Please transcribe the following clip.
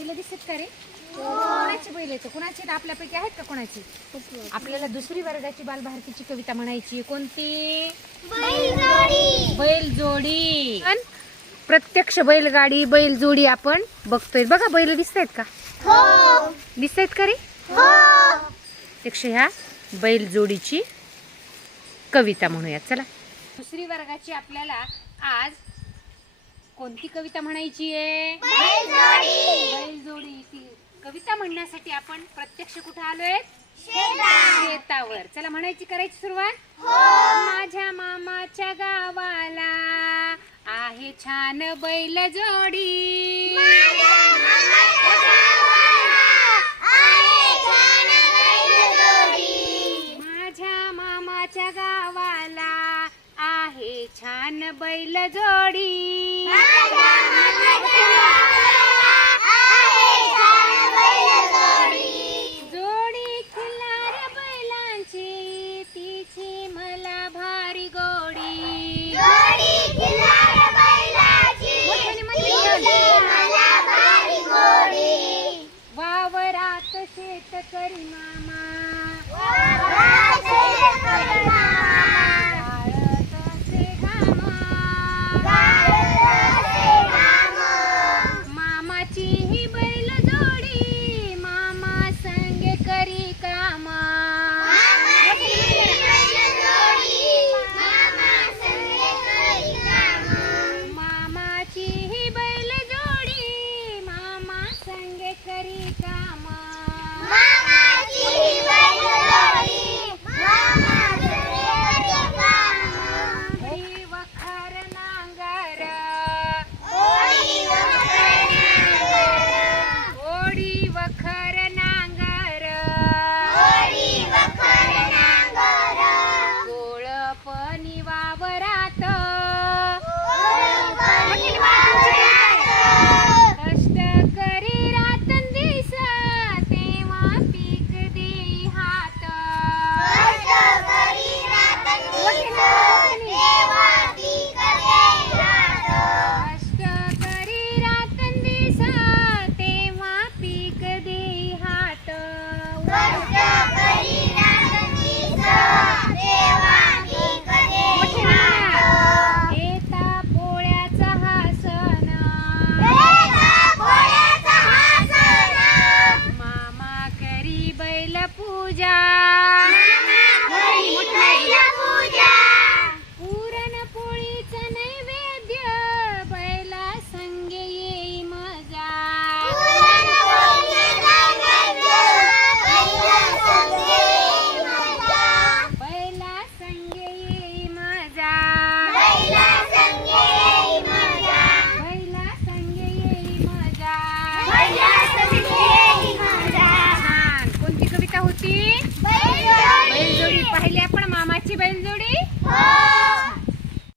बैल दिसत का रे? कोणाची बैल येतं? कोणाची? आपल्यापैकी आहेत का कोणाची? आपल्याला दुसरी वर्गाची बालभारतीची कविता म्हणायची. कोणती? बैलजोडी. प्रत्यक्ष बैलगाडी बैलजोडी आपण बघतोय. बघा बैल दिसतायत का? दिसतायत का रे? प्रत्यक्ष ह्या बैलजोडीची कविता म्हणूया. चला, दुसरी वर्गाची आपल्याला आज कोणती कविता म्हणायची आहे? बैलजोडी. ती कविता म्हणण्यासाठी आपण प्रत्यक्ष कुठे आलोय? शेतावर. चला, म्हणायची, करायची सुरुवात. माझ्या मामाच्या गावाला आहे छान बैलजोडी. माझ्या मामाच्या गावाला आहे छान बैलजोडी. जोडी खिल्लार बैलांची तिची मला भारी गोडी. वावरात शेतकरी मामा